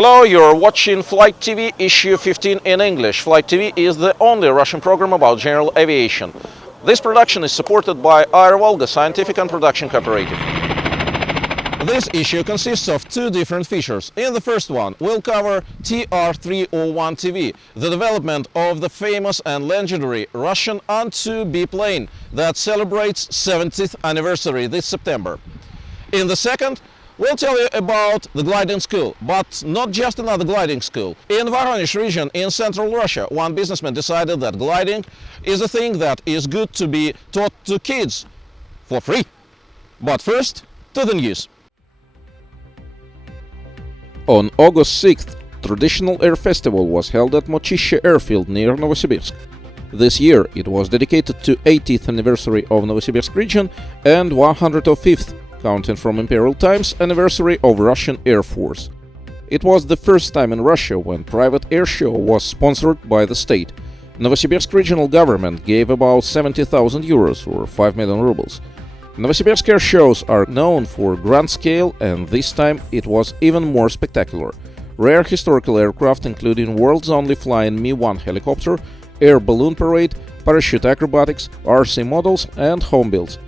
Hello, you're watching Flight TV issue 15 in English. Flight TV is the only Russian program about general aviation. This production is supported by Air Scientific and Production Cooperative. This issue consists of two different features. In the first one, we'll cover TR-301 TV, the development of the famous and legendary Russian An-2 biplane that celebrates 70th anniversary this September. In the second, we'll tell you about the gliding school, but not just another gliding school. In Voronezh region in central Russia, one businessman decided that gliding is a thing that is good to be taught to kids for free. But first, to the news. On August 6th, traditional air festival was held at Mochyshche airfield near Novosibirsk. This year it was dedicated to 80th anniversary of Novosibirsk region and 105th, counting from Imperial times, anniversary of Russian Air Force. It was the first time in Russia when private air show was sponsored by the state. Novosibirsk regional government gave about 70,000 euros or 5 million rubles. Novosibirsk air shows are known for grand scale, and this time it was even more spectacular. Rare historical aircraft including world's only flying Mi-1 helicopter, air balloon parade, parachute acrobatics, RC models and home builds.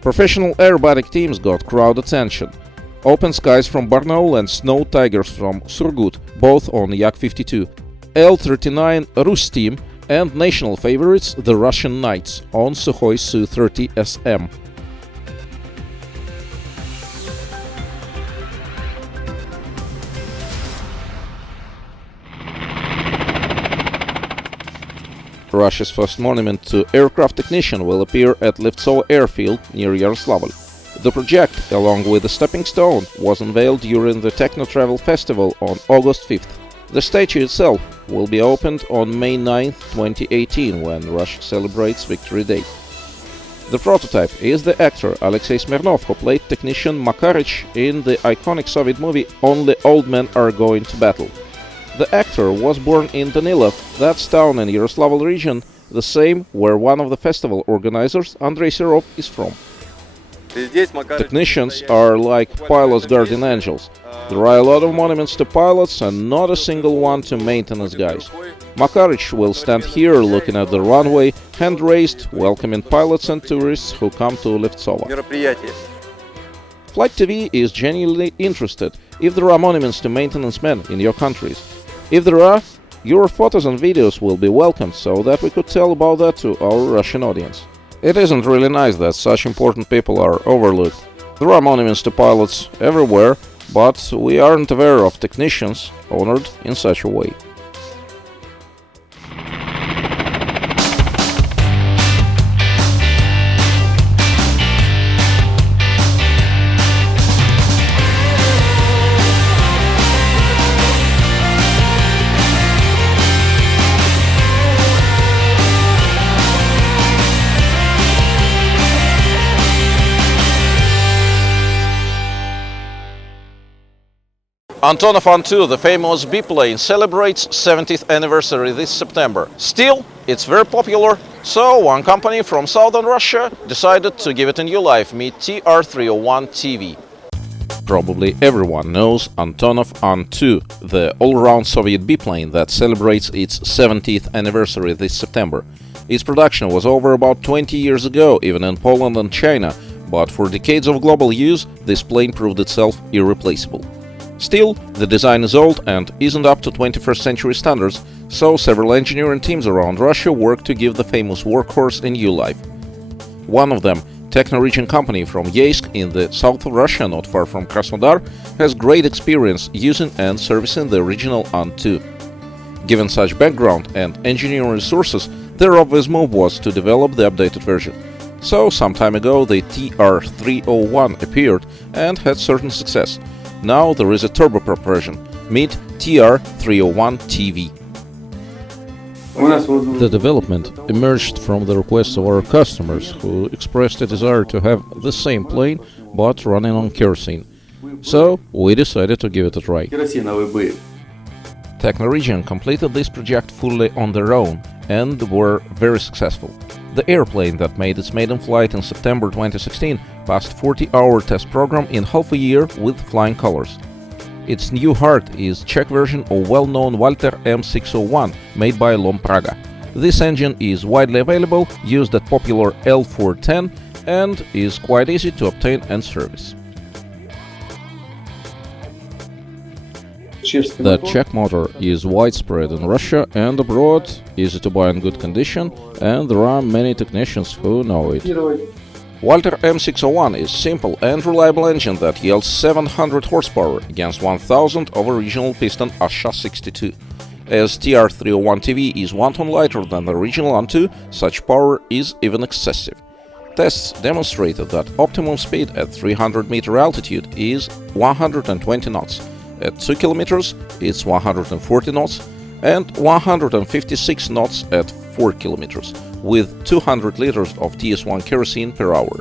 Professional aerobatic teams got crowd attention. Open Skies from Barnaul and Snow Tigers from Surgut, both on Yak-52. L-39 Rus team and national favorites, the Russian Knights, on Sukhoi Su-30 SM. Russia's first monument to aircraft technician will appear at Levtsovo airfield near Yaroslavl. The project, along with the stepping stone, was unveiled during the Technoregion festival on August 5th. The statue itself will be opened on May 9, 2018, when Russia celebrates Victory Day. The prototype is the actor Alexei Smirnov, who played technician Makarich in the iconic Soviet movie Only Old Men Are Going to Battle. The actor was born in Danilov, that's town in Yaroslavl region, the same where one of the festival organizers, Andrei Serov, is from. Technicians are like pilots' guardian angels. There are a lot of monuments to pilots and not a single one to maintenance guys. Makarich will stand here looking at the runway, hand-raised, welcoming pilots and tourists who come to Levtsovo. Flight TV is genuinely interested if there are monuments to maintenance men in your countries. If there are, your photos and videos will be welcomed so that we could tell about that to our Russian audience. It isn't really nice that such important people are overlooked. There are monuments to pilots everywhere, but we aren't aware of technicians honored in such a way. Anton of An-2, the famous biplane, celebrates 70th anniversary this September. Still, it's very popular, so one company from southern Russia decided to give it a new life, meet TR-301 TV. Probably everyone knows Anton of An-2, the all-round Soviet biplane that celebrates its 70th anniversary this September. Its production was over about 20 years ago, even in Poland and China, but for decades of global use, this plane proved itself irreplaceable. Still, the design is old and isn't up to 21st century standards, so several engineering teams around Russia work to give the famous workhorse a new life. One of them, Technoregion company from Yeisk in the south of Russia, not far from Krasnodar, has great experience using and servicing the original An-2. Given such background and engineering resources, their obvious move was to develop the updated version. So, some time ago, the TR-301 appeared and had certain success. Now there is a turboprop version. Meet TR-301 TV. The development emerged from the requests of our customers, who expressed a desire to have the same plane but running on kerosene. So we decided to give it a try. Technoregion completed this project fully on their own and were very successful. The airplane that made its maiden flight in September 2016 passed 40-hour test program in half a year with flying colors. Its new heart is Czech version of well-known Walter M601 made by Lom Praga. This engine is widely available, used at popular L410, and is quite easy to obtain and service. The Czech motor is widespread in Russia and abroad, easy to buy in good condition, and there are many technicians who know it. Walter M601 is simple and reliable engine that yields 700 horsepower against 1000 of original piston Asha-62. As TR301TV is 1 ton lighter than the original An-2, such power is even excessive. Tests demonstrated that optimum speed at 300-meter altitude is 120 knots. At 2 kilometers, it's 140 knots, and 156 knots at 4 kilometers, with 200 liters of TS1 kerosene per hour.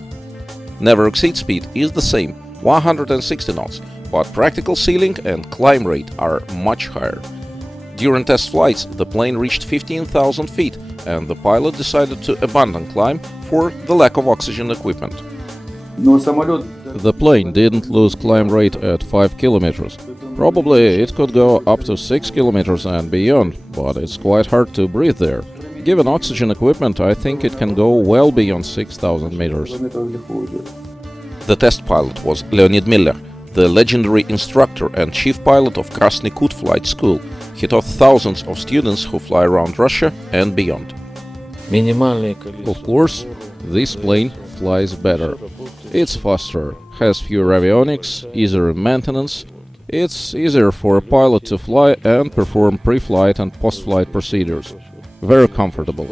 Never exceed speed is the same, 160 knots, but practical ceiling and climb rate are much higher. During test flights, the plane reached 15,000 feet, and the pilot decided to abandon climb for the lack of oxygen equipment. The plane didn't lose climb rate at 5 kilometers. Probably it could go up to 6 kilometers and beyond, but it's quite hard to breathe there. Given oxygen equipment, I think it can go well beyond 6,000 meters. The test pilot was Leonid Miller, the legendary instructor and chief pilot of Krasny Kut flight school. He taught thousands of students who fly around Russia and beyond. Of course, this plane flies better. It's faster, has fewer avionics, easier maintenance. It's easier for a pilot to fly and perform pre-flight and post-flight procedures. Very comfortable.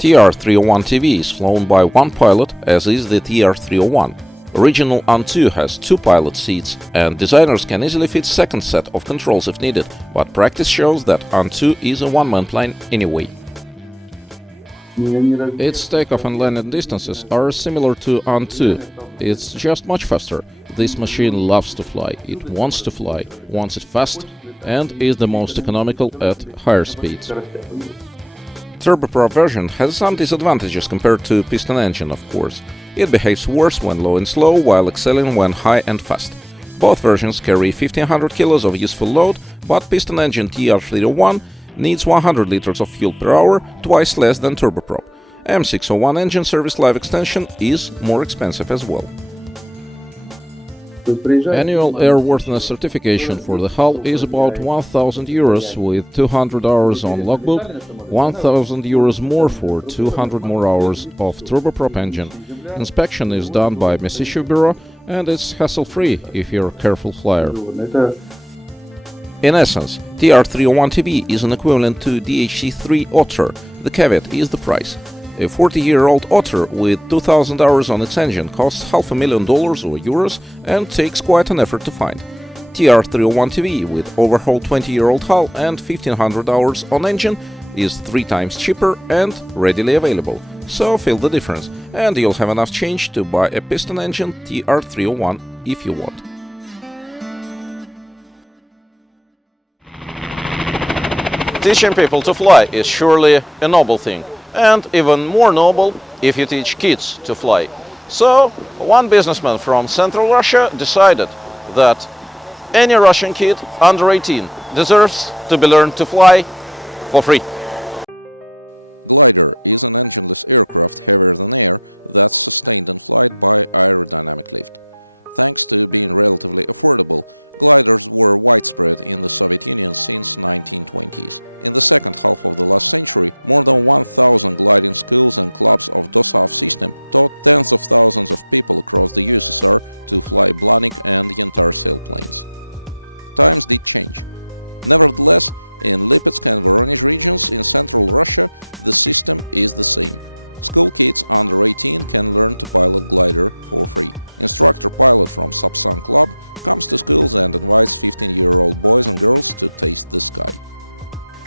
TR301TV is flown by one pilot, as is the TR301. Original An-2 has 2 pilot seats, and designers can easily fit second set of controls if needed, but practice shows that An-2 is a one-man plane anyway. Its takeoff and landing distances are similar to An-2. It's just much faster. This machine loves to fly. It wants to fly, wants it fast, and is the most economical at higher speeds. Turboprop version has some disadvantages compared to piston engine, of course. It behaves worse when low and slow, while excelling when high and fast. Both versions carry 1500 kilos of useful load, but piston engine TR301 needs 100 liters of fuel per hour, twice less than turboprop. M601 engine service life extension is more expensive as well. Annual airworthiness certification for the hull is about 1000 euros with 200 hours on logbook, 1000 euros more for 200 more hours of turboprop engine. Inspection is done by Mesishev Bureau, and it's hassle-free if you're a careful flyer. In essence, TR301TB is an equivalent to DHC-3 Otter. The caveat is the price. A 40-year-old Otter with 2000 hours on its engine costs $500,000 or euros and takes quite an effort to find. TR301TV with overhauled 20-year-old hull and 1500 hours on engine is 3 times cheaper and readily available. So feel the difference, and you'll have enough change to buy a piston engine TR301 if you want. Teaching people to fly is surely a noble thing, and even more noble if you teach kids to fly. So, one businessman from Central Russia decided that any Russian kid under 18 deserves to be learned to fly for free. Glider is an engineless aircraft heavier than air that's sustained in flight by aerodynamic lift. Thanks to being relatively affordable, gliders were widespread in the Soviet Union since 1920s. In the second half of the last century, more than 1000 gliding schools and clubs of DOSAAF system taught tens of thousands of people across the USSR to fly Blanik and Yantar sailplanes. Times did change. Nevertheless, in Lipetsk and Voronezh regions in central Russia, the system is the same. School kids under 18 can learn to pilot glider for free. Instructor pilot from Sapsan Club comes to schools and invites 15-year-old boys and girls to taste the sky.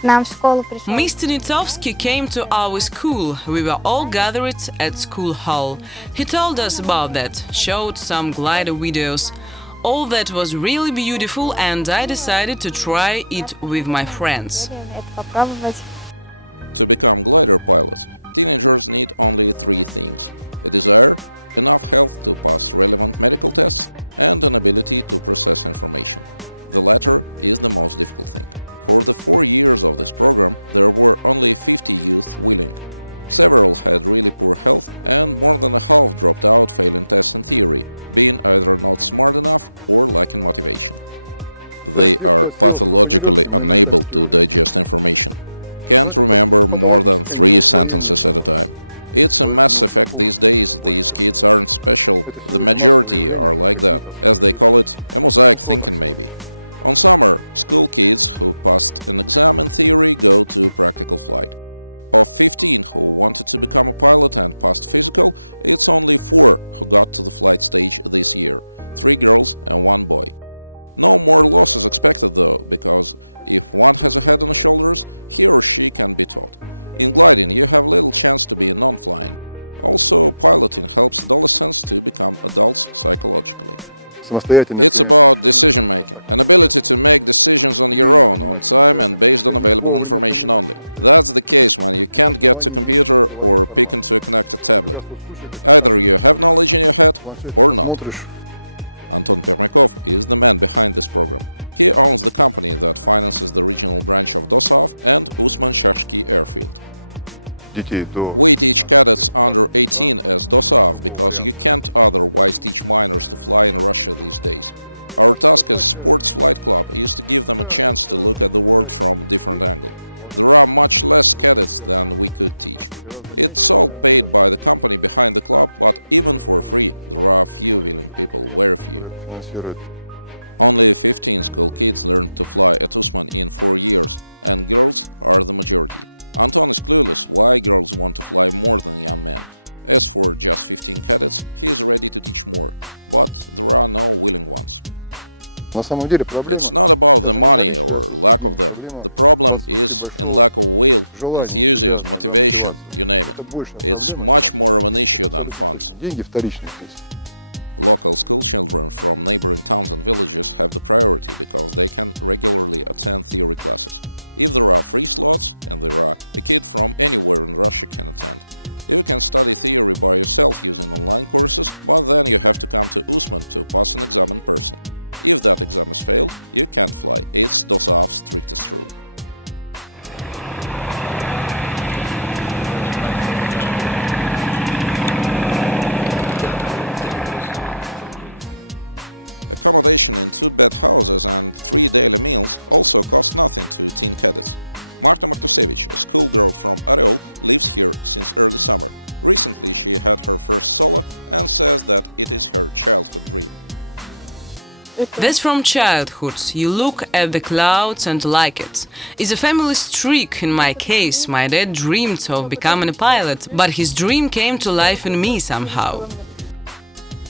Mr. Nitsovsky came to our school. We were all gathered at school hall. He told us about that, showed some glider videos. All that was really beautiful, and I decided to try it with my friends. To become glider pilots, teenagers need only 3 things: a desire, enough health to pass relevant medical tests, and an ability to process information. The latter is the most difficult thing. For the 4 years of this program, there were only 50 youth willing. Several had really poor health, and more than a half dropped out failing tests in theory, being either not smart enough or lacking motivation. They are pathologically unable to digest information, can't remember more than 3 sentences at a time. It's a mass effect these days. These kids aren't special, the majority are like that, as they call it, a mosaic thinking maybe. On summer, school kids who passed an exam in theory go to practical flight. Of 15 who wanted to become a pilot and passed physical, it's only 4 who got to the flight stage this year, 3 girls and 1 boy. No more losses expected though, because if one has a head on the shoulders, he or she can be taught. In gliding, you have little chance to be non-flying. Also, piloting helps adolescents to become adults psychologically. It's about decision-making, an ability to make decisions on your own, on time and based on available information only. That's the case when you can't get to a computer or peek into a connected tablet. Either you have knowledge in your head or not. Anton Permякov is the man behind this program. He owns the company that finances the regional branch of Dosov and Usman airfield. We teach cadets under 18 as Dosov because you can't otherwise teach minors to fly in Russia these days. Our task as Sports Flight Club is to give them a chance to look at the world from a different angle. There are much less cadets than we could teach. It's all paid by the company behind the club, but even for free, there are few willing people, very few. Only 15 school kids learned to fly at Usman in 4 years, and girls are the majority. Anton is clueless why girls want to fly more than young men. As for just 15 cadets, he is ready to teach more, but there are no willing ones. It's not about the money or lack of them. The problem is in lack of will, enthusiasm, motivation, you name it. It's much more of an issue than funds. Local school children from neighboring towns and villages have the priority because they can regularly attend theory classes. If there are free slots, and there are, a kid from anywhere in Russia can attend. You can study theory by yourself using online courses, but then you have to come to Usman to pass an exam in person. If that exam is failed, you can't fly. It's Dosov's strictest rule. Accommodation in 2-bed houses and 3 daily meals also costs nothing to teen cadets. Marta Martusevich, a schoolgirl from Oryol, lives here since early summer. Recently she had her first solo and says that it is her childhood dream. That's from childhood. You look at the clouds and like it. It's a family streak in my case. My dad dreamed of becoming a pilot, but his dream came to life in me somehow.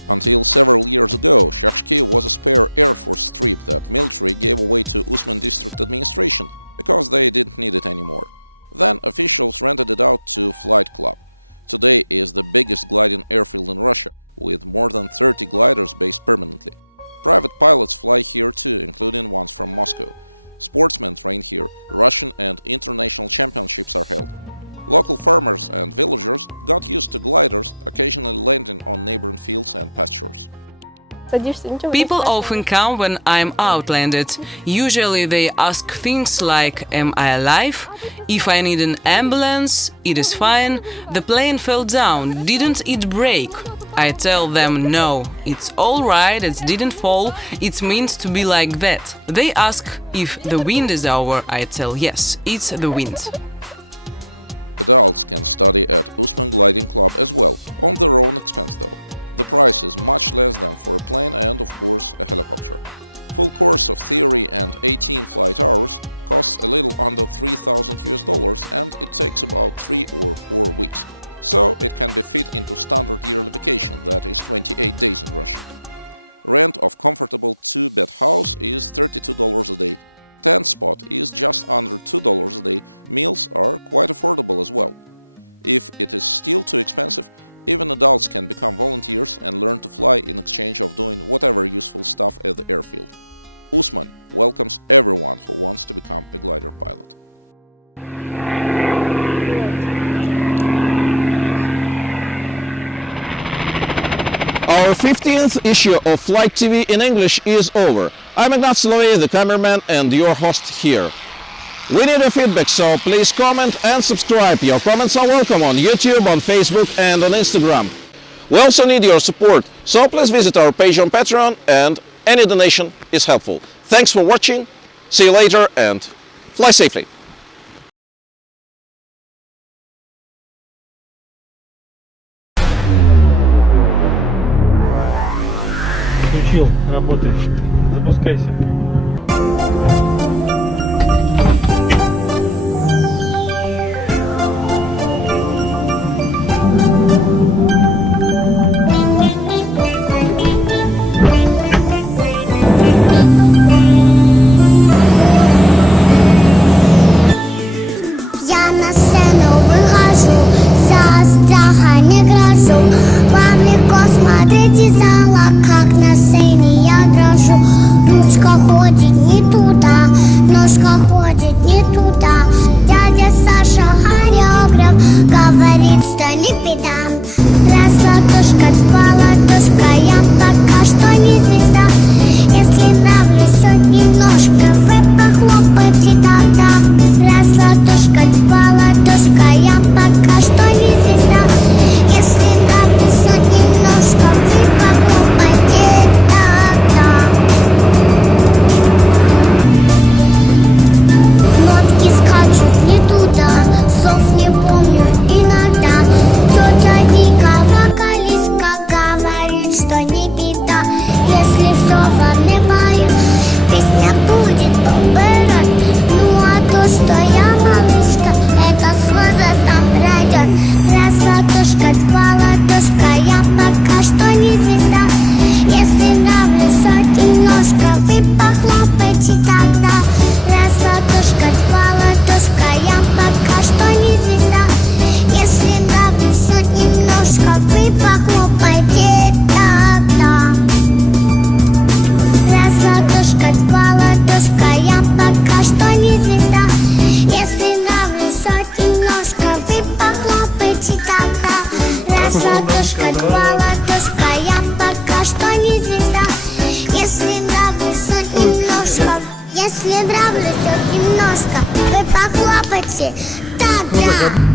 Until several years ago, Chekrygin was a spare Air Force strip that military gave away to Usman district administration because they didn't need it anymore. Then officials rented it out to Flight Club. Today is the biggest gliding airfield in Russia, with more than 30 gliders based permanently. Private pilots fly here too, including ones from Moscow. Sportsmen train here, Russian and international championships are held. Local farmers and villagers got used to gliders occasionally landing on neighboring fields and pastures. People often come when I'm outlanded. Usually they ask things like, am I alive? If I need an ambulance, it is fine. The plane fell down, didn't it break? I tell them no, it's alright, it didn't fall, it's meant to be like that. They ask if the wind is over, I tell yes, it's the wind. Adults can study at Usman Gliding Club as well, on their own expense though. The price is much less than for a plane and, of course, a helicopter. Full course of theory and 18 flight hours costs a little under $3,000 and it takes about 3 or 4 weeks. So it can be fit into standard yearly vacation, that is 28 days in Russia. Rent of comfortable 2-bed house is $32 a day. Tent spot is just under $2 a day. Meals are quite affordable as well. If it is still too expensive, even adults can become volunteers and learn to fly in exchange of doing whatever useful stuff at the airfield. Usman welcomes everyone who wants to become a glider pilot. Our 15th issue of Flight TV in English is over. I'm Ignat, Solovey, the cameraman and your host here. We need your feedback, so please comment and subscribe. Your comments are welcome on YouTube, on Facebook and on Instagram. We also need your support, so please visit our page on Patreon, and any donation is helpful. Thanks for watching, see you later and fly safely! Включил, работает. Запускайся. Я на сцену выхожу, за страха не грожу. Вам легко смотреть из зала, как на сцене я дрожу. Ручка ходит не туда, ножка ходит не туда. Дядя Саша, хореограф, говорит, что не беда. Раз ладошка, два ладошка, я пока что не звезда. Если нравлюсь хоть немножко, вы похлопайте тогда. Раз ладошка, два ладошка, я пока что не звезда. Если нравлюсь хоть немножко, вы похлопайте тогда. Нотки скачут не туда, слов не помню иногда. Тетя Вика, вокалистка, говорит, что не беда. Если все вам не пою, песня будет побежать. Ну а то, что я малышка, это с возрастом пройдет. Раз ладошка, два ладошка, я пока что не звезда. Если нравлюсь хоть немножко, вы похлопайте тогда. Раз ладошка, два ладошка, я пока что не звезда. Если нравлюсь хоть немножко, вы похлопайте тогда. Раз ладошка, два ладошка, я пока что не звезда. Если нравлюсь хоть немножко, вы похлопайте тогда. Раз ладошка, два ладошка, я пока что не звезда. Если нравлюсь хоть немножко, если нравлюсь хоть немножко, вы похлопайте тогда.